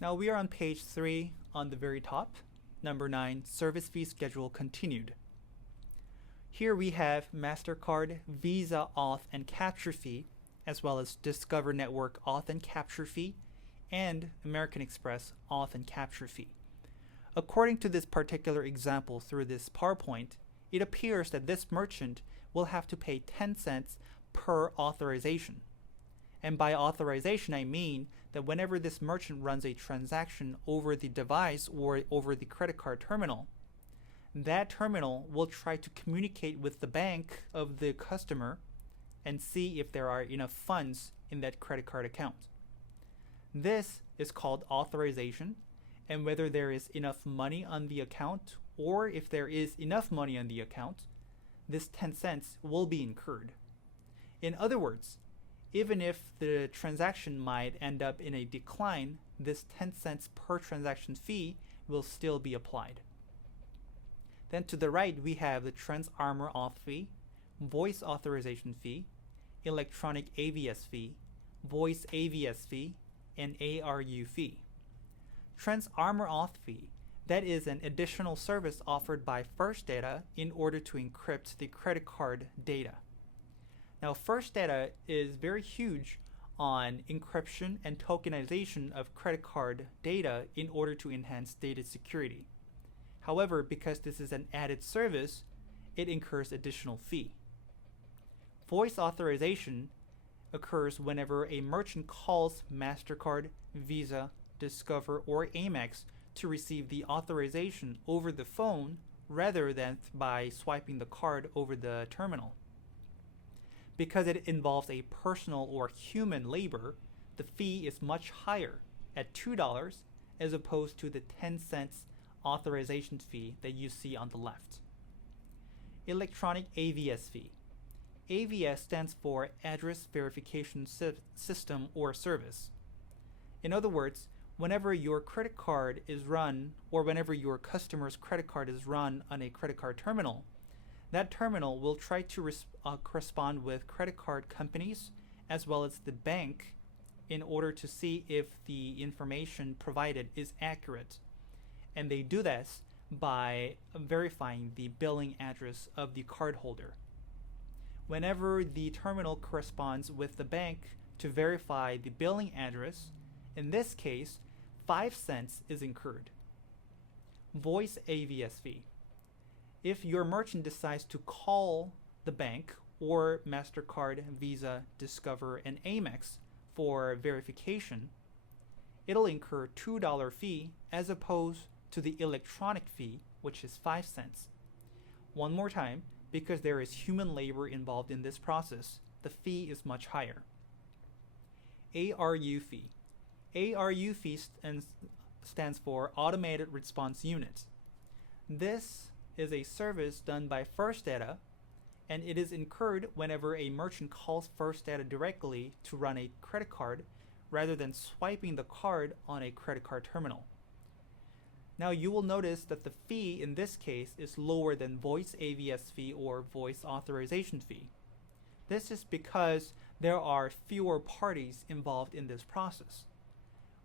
Now we are on page 3 on the very top. Number 9, service fee schedule continued. Here we have MasterCard, Visa auth and capture fee, as well as Discover Network auth and capture fee, and American Express auth and capture fee. According to this particular example through this PowerPoint, it appears that this merchant will have to pay 10 cents per authorization. And by authorization, I mean that whenever this merchant runs a transaction over the device or over the credit card terminal, that terminal will try to communicate with the bank of the customer and see if there are enough funds in that credit card account. This is called authorization, and whether there is enough money on the account or if there is enough money on the account, this 10 cents will be incurred. In other words, even if the transaction might end up in a decline, this 10 cents per transaction fee will still be applied. Then to the right, we have the TransArmor auth fee, voice authorization fee, electronic AVS fee, voice AVS fee, and ARU fee. TransArmor auth fee, that is an additional service offered by First Data in order to encrypt the credit card data. Now, First Data is very huge on encryption and tokenization of credit card data in order to enhance data security. However, because this is an added service, it incurs additional fee. Voice authorization occurs whenever a merchant calls MasterCard, Visa, Discover, or Amex to receive the authorization over the phone rather than by swiping the card over the terminal. Because it involves a personal or human labor, the fee is much higher at $2 as opposed to the 10 cents authorization fee that you see on the left. Electronic AVS fee. AVS stands for Address Verification System or Service. In other words, whenever your credit card is run or whenever your customer's credit card is run on a credit card terminal, that terminal will try to correspond with credit card companies as well as the bank in order to see if the information provided is accurate. And they do this by verifying the billing address of the cardholder. Whenever the terminal corresponds with the bank to verify the billing address, in this case, 5 cents is incurred. Voice AVS fee. If your merchant decides to call the bank or MasterCard, Visa, Discover, and Amex for verification, it'll incur $2 fee as opposed to the electronic fee, which is 5 cents. One more time, because there is human labor involved in this process, the fee is much higher. ARU fee. ARU fee stands for Automated Response Unit. This is a service done by First Data, and it is incurred whenever a merchant calls First Data directly to run a credit card rather than swiping the card on a credit card terminal. Now you will notice that the fee in this case is lower than voice AVS fee or voice authorization fee. This is because there are fewer parties involved in this process.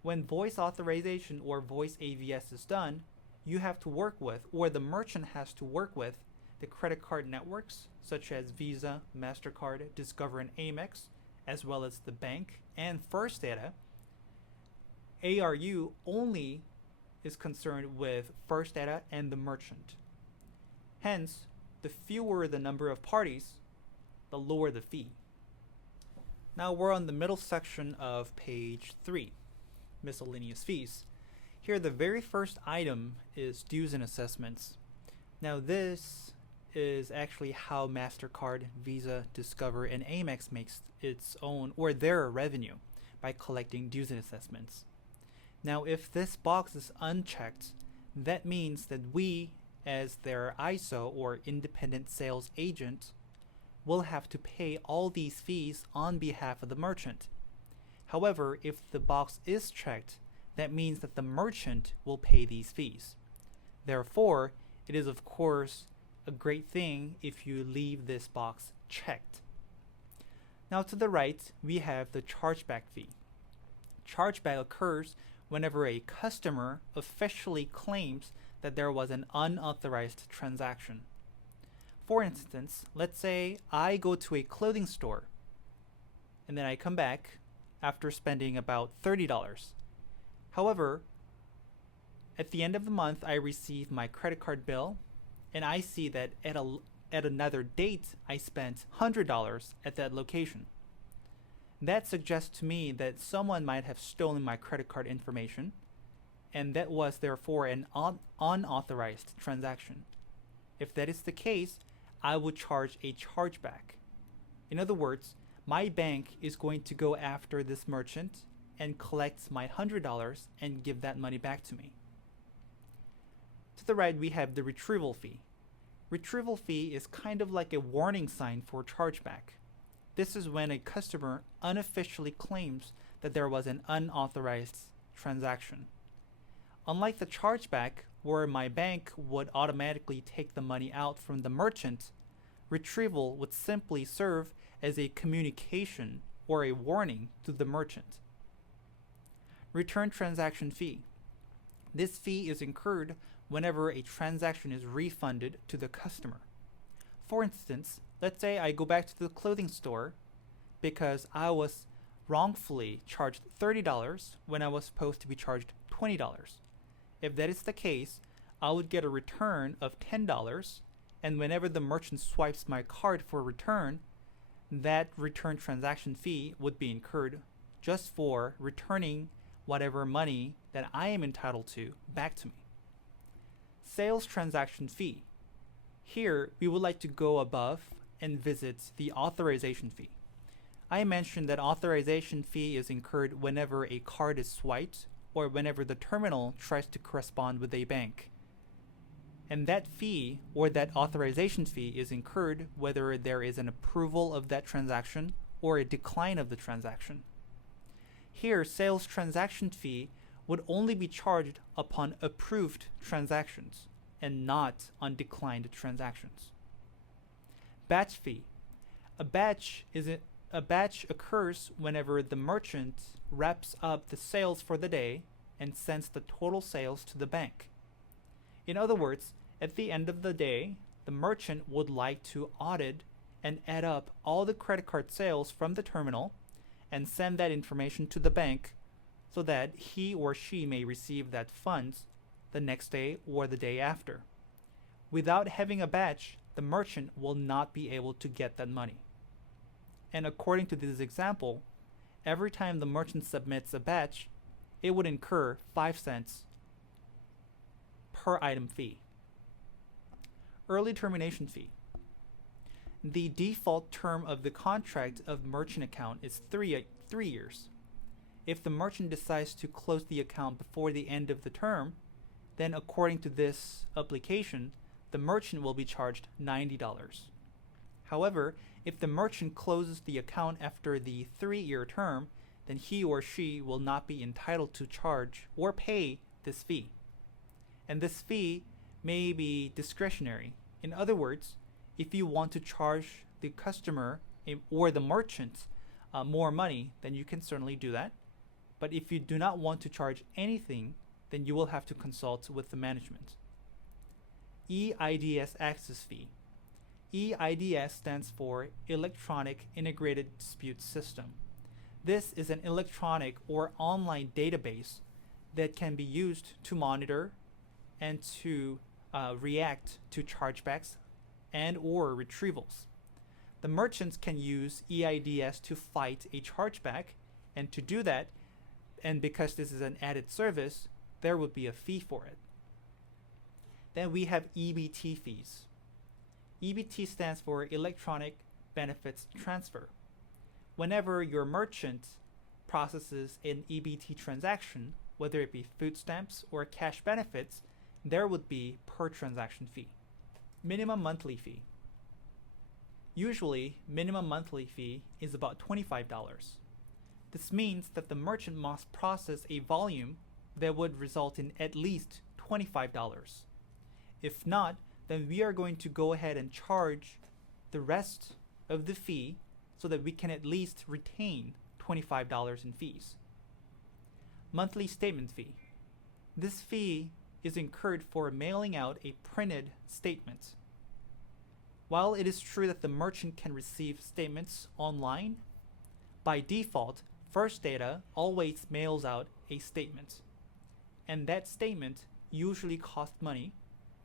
When voice authorization or voice AVS is done, you have to work with, or the merchant has to work with, the credit card networks such as Visa, MasterCard, Discover, and Amex, as well as the bank and First Data. ARU only is concerned with First Data and the merchant. Hence, the fewer the number of parties, the lower the fee. Now we're on the middle section of page 3, miscellaneous fees. Here the very first item is dues and assessments. Now this is actually how MasterCard, Visa, Discover, and Amex makes its own or their revenue by collecting dues and assessments. Now if this box is unchecked, that means that we, as their ISO or independent sales agent, will have to pay all these fees on behalf of the merchant. However, if the box is checked, that means that the merchant will pay these fees. Therefore, it is of course a great thing if you leave this box checked. Now to the right, we have the chargeback fee. Chargeback occurs whenever a customer officially claims that there was an unauthorized transaction. For instance, let's say I go to a clothing store and then I come back after spending about $30. However, at the end of the month, I receive my credit card bill and I see that at another date I spent $100 at that location. That suggests to me that someone might have stolen my credit card information, and that was therefore an unauthorized transaction. If that is the case, I would charge a chargeback. In other words, my bank is going to go after this merchant and collect my $100 and give that money back to me. To the right, we have the retrieval fee. Retrieval fee is kind of like a warning sign for chargeback. This is when a customer unofficially claims that there was an unauthorized transaction. Unlike the chargeback, where my bank would automatically take the money out from the merchant, retrieval would simply serve as a communication or a warning to the merchant. Return transaction fee. This fee is incurred whenever a transaction is refunded to the customer. For instance, let's say I go back to the clothing store because I was wrongfully charged $30 when I was supposed to be charged $20. If that is the case, I would get a return of $10, and whenever the merchant swipes my card for return, that return transaction fee would be incurred just for returning whatever money that I am entitled to back to me. Sales transaction fee. Here, we would like to go above and visit the authorization fee. I mentioned that authorization fee is incurred whenever a card is swiped or whenever the terminal tries to correspond with a bank. And that fee or that authorization fee is incurred whether there is an approval of that transaction or a decline of the transaction. Here, sales transaction fee would only be charged upon approved transactions and not on declined transactions. Batch fee. A batch occurs whenever the merchant wraps up the sales for the day and sends the total sales to the bank. In other words, at the end of the day, the merchant would like to audit and add up all the credit card sales from the terminal and send that information to the bank so that he or she may receive that funds the next day or the day after. Without having a batch, the merchant will not be able to get that money. And according to this example, every time the merchant submits a batch, it would incur 5 cents per item fee. Early termination fee. The default term of the contract of merchant account is 3 years. If the merchant decides to close the account before the end of the term, then according to this application, the merchant will be charged $90. However, if the merchant closes the account after the 3-year term, then he or she will not be entitled to charge or pay this fee. And this fee may be discretionary. In other words, if you want to charge the customer or the merchant more money, then you can certainly do that. But if you do not want to charge anything, then you will have to consult with the management. EIDS access fee. EIDS stands for Electronic Integrated Dispute System. This is an electronic or online database that can be used to monitor and to react to chargebacks and or retrievals. The merchants can use EIDS to fight a chargeback, and to do that, and because this is an added service, there would be a fee for it. Then we have EBT fees. EBT stands for Electronic Benefits Transfer. Whenever your merchant processes an EBT transaction, whether it be food stamps or cash benefits, there would be per transaction fee. Minimum monthly fee. Usually, minimum monthly fee is about $25. This means that the merchant must process a volume that would result in at least $25. If not, then we are going to go ahead and charge the rest of the fee so that we can at least retain $25 in fees. Monthly statement fee. This fee is incurred for mailing out a printed statement. While it is true that the merchant can receive statements online, by default, First Data always mails out a statement, and that statement usually costs money,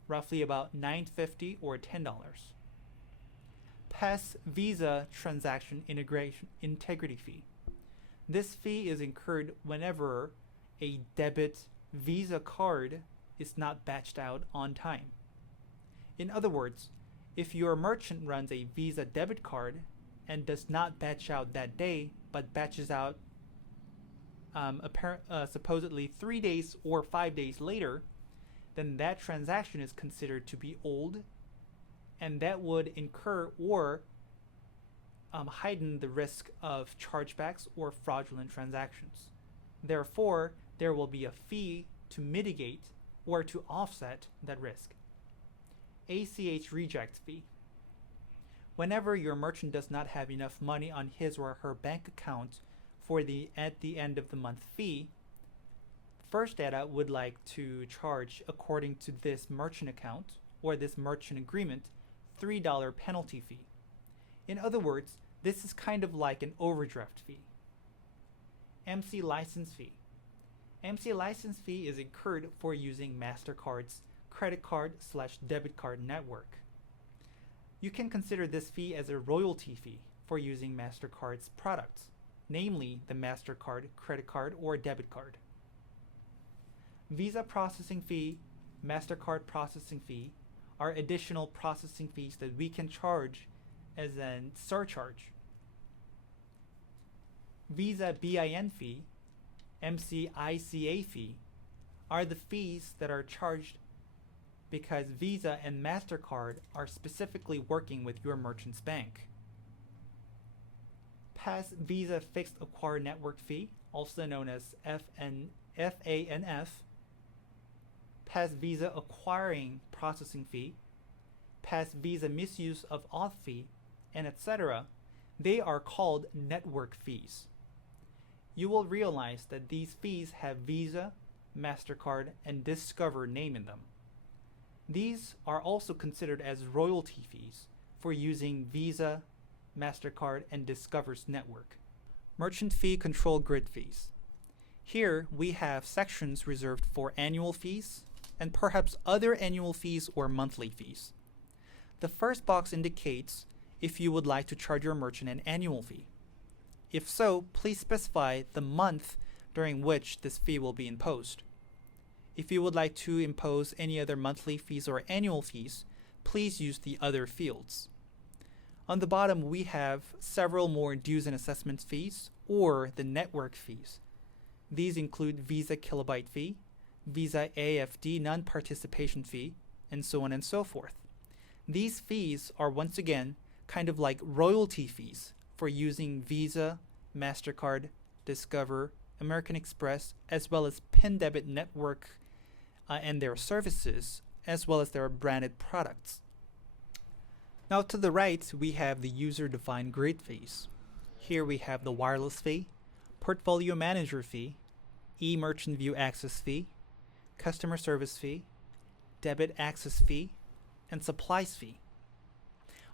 roughly about $9.50 or $10. Pass Visa transaction integrity fee. This fee is incurred whenever a debit Visa card is not batched out on time. In other words, if your merchant runs a Visa debit card and does not batch out that day, but batches out supposedly 3 days or 5 days later, then that transaction is considered to be old, and that would incur or heighten the risk of chargebacks or fraudulent transactions. Therefore, there will be a fee to mitigate or to offset that risk. ACH reject fee. Whenever your merchant does not have enough money on his or her bank account for the at the end of the month fee, First Data would like to charge, according to this merchant account or this merchant agreement, $3 penalty fee. In other words, this is kind of like an overdraft fee. MC license fee. MC license fee is incurred for using MasterCard's credit card/debit card network. You can consider this fee as a royalty fee for using MasterCard's products, namely the MasterCard credit card or debit card. Visa processing fee, MasterCard processing fee are additional processing fees that we can charge as a surcharge. Visa BIN fee, MCICA fee are the fees that are charged because Visa and MasterCard are specifically working with your merchant's bank. Pass Visa Fixed Acquire Network fee, also known as FANF, Pass Visa Acquiring Processing fee, Pass Visa Misuse of Auth fee, and etc. They are called network fees. You will realize that these fees have Visa, MasterCard, and Discover name in them. These are also considered as royalty fees for using Visa, MasterCard, and Discover's network. Merchant fee control grid fees. Here we have sections reserved for annual fees and perhaps other annual fees or monthly fees. The first box indicates if you would like to charge your merchant an annual fee. If so, please specify the month during which this fee will be imposed. If you would like to impose any other monthly fees or annual fees, please use the other fields. On the bottom, we have several more dues and assessment fees, or the network fees. These include Visa Kilobyte fee, Visa AFD non-participation fee, and so on and so forth. These fees are once again kind of like royalty fees for using Visa, MasterCard, Discover, American Express, as well as PIN debit network and their services, as well as their branded products. Now to the right, we have the user-defined grid fees. Here we have the wireless fee, portfolio manager fee, e-merchant view access fee, customer service fee, debit access fee, and supplies fee.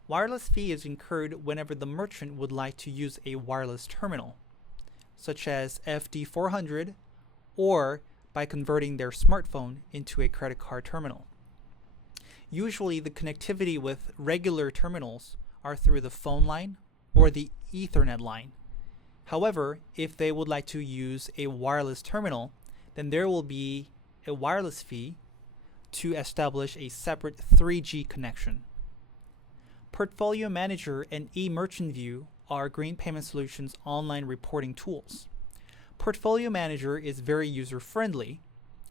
Wireless fee is incurred whenever the merchant would like to use a wireless terminal, such as FD400, or by converting their smartphone into a credit card terminal. Usually the connectivity with regular terminals are through the phone line or the Ethernet line. However, if they would like to use a wireless terminal, then there will be a wireless fee to establish a separate 3G connection. Portfolio Manager and eMerchant View are Green Payment Solutions online reporting tools. Portfolio Manager is very user-friendly.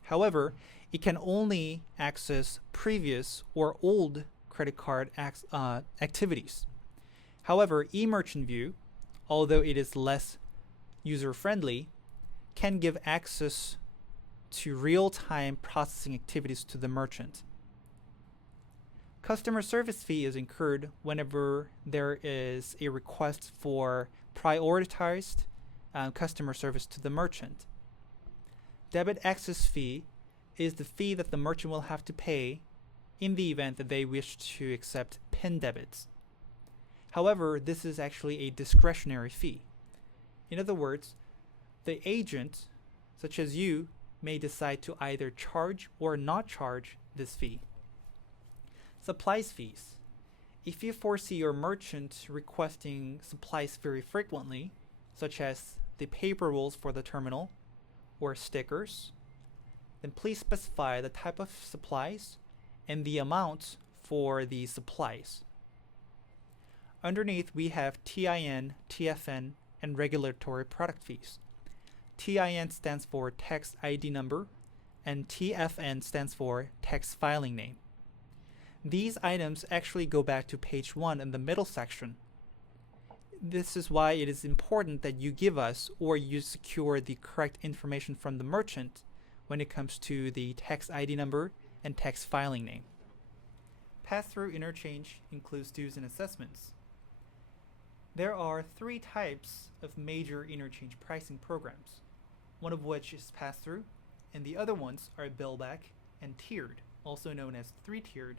However, it can only access previous or old credit card activities. However, eMerchant View, although it is less user-friendly, can give access to real-time processing activities to the merchant. Customer service fee is incurred whenever there is a request for prioritized customer service to the merchant. Debit access fee is the fee that the merchant will have to pay in the event that they wish to accept PIN debits. However, this is actually a discretionary fee. In other words, the agent, such as you, may decide to either charge or not charge this fee. Supplies fees. If you foresee your merchant requesting supplies very frequently, such as the paper rolls for the terminal or stickers, then please specify the type of supplies and the amount for the supplies. Underneath, we have TIN, TFN, and regulatory product fees. TIN stands for tax ID number, and TFN stands for tax filing name. These items actually go back to page 1 in the middle section. This is why it is important that you give us or you secure the correct information from the merchant when it comes to the tax ID number and tax filing name. Pass-through interchange includes dues and assessments. There are 3 types of major interchange pricing programs, one of which is pass-through, and the other ones are bill-back and tiered, also known as 3-tiered.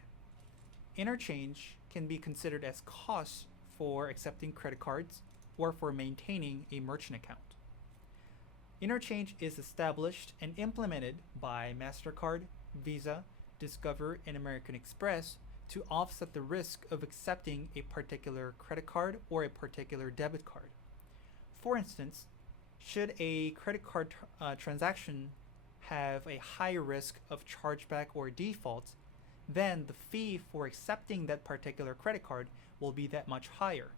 Interchange can be considered as costs for accepting credit cards or for maintaining a merchant account. Interchange is established and implemented by MasterCard, Visa, Discover, and American Express to offset the risk of accepting a particular credit card or a particular debit card. For instance, should a credit card transaction have a high risk of chargeback or default, then the fee for accepting that particular credit card will be that much higher.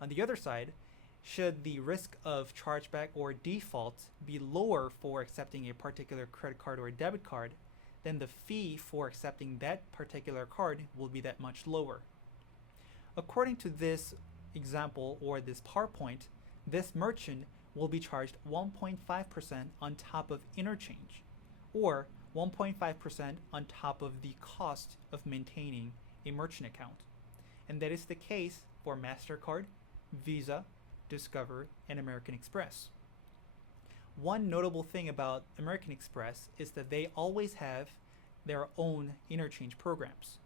On the other side, should the risk of chargeback or default be lower for accepting a particular credit card or debit card, then the fee for accepting that particular card will be that much lower. According to this example or this PowerPoint, this merchant will be charged 1.5% on top of interchange, or 1.5% on top of the cost of maintaining a merchant account. And that is the case for MasterCard, Visa, Discover, and American Express. One notable thing about American Express is that they always have their own interchange programs.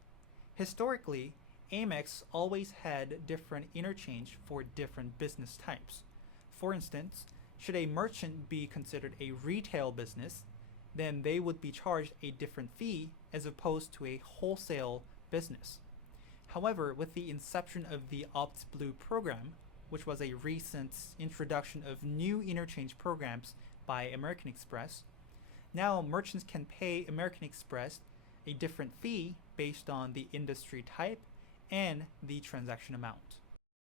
Historically, Amex always had different interchange for different business types. For instance, should a merchant be considered a retail business, then they would be charged a different fee as opposed to a wholesale business. However, with the inception of the OptBlue program, which was a recent introduction of new interchange programs by American Express, now merchants can pay American Express a different fee based on the industry type and the transaction amount.